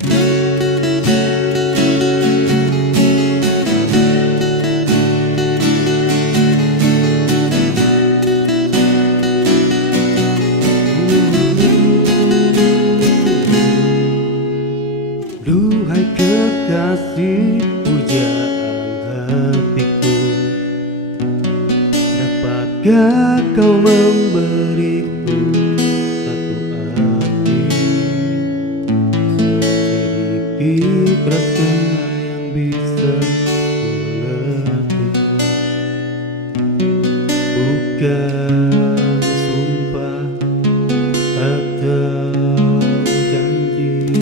Duhai kekasih pujaan hatiku, dapatkah kau memberiku satu arti, sedikit rasa yang bisa ku mengerti? Bukan sumpah atau janji,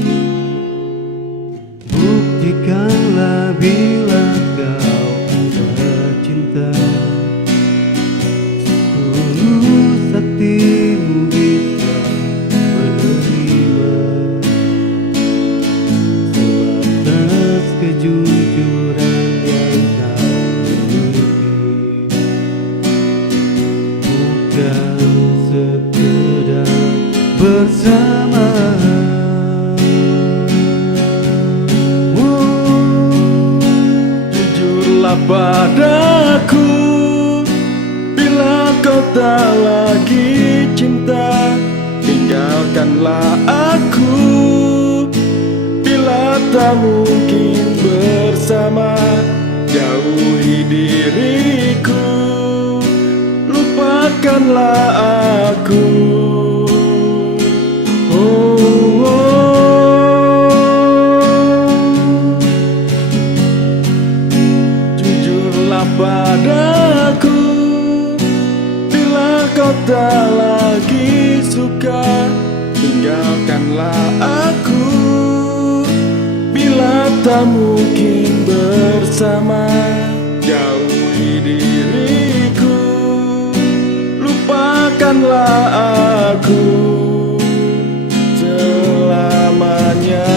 buktikanlah bila kau ada cinta, tulus hatimu bisa menerima sebatas kejujuran yang kau miliki. Bukan sekedar bersama. Padaku, bila kau tak lagi cinta, tinggalkanlah aku. Bila tak mungkin bersama, jauhi diriku, lupakanlah aku. Padaku, bila kau tak lagi suka, tinggalkanlah aku. Bila tak mungkin bersama, jauhi diriku, lupakanlah aku selamanya.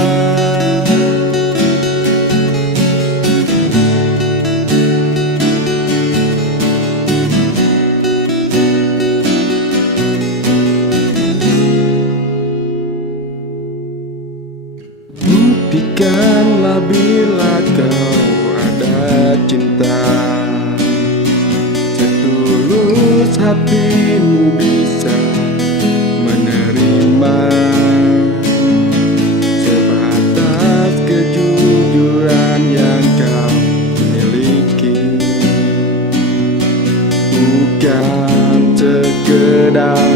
Buktikanlah bila kau ada cinta, setulus hatimu bisa menerima sebatas kejujuran yang kau miliki. Bukan sekedar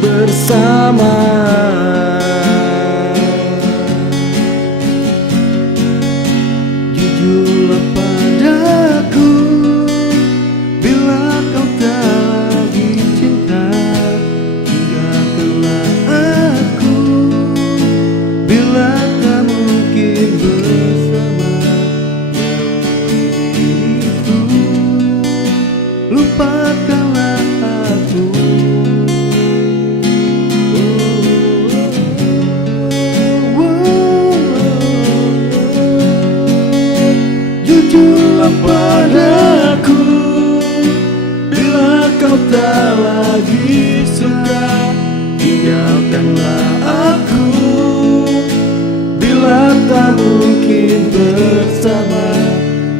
bersama. Jujurlah padaku, bila kau tak lagi cinta, tinggalkanlah aku. Bila tak mungkin bersama, jauhi diriku, lupakanlah aku. Jujurlah padaku, bila kau tak lagi suka, tinggalkanlah aku. Bila tak mungkin bersama,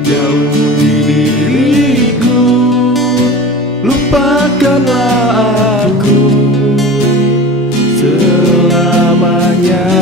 jauhi diriku, lupakanlah aku selamanya.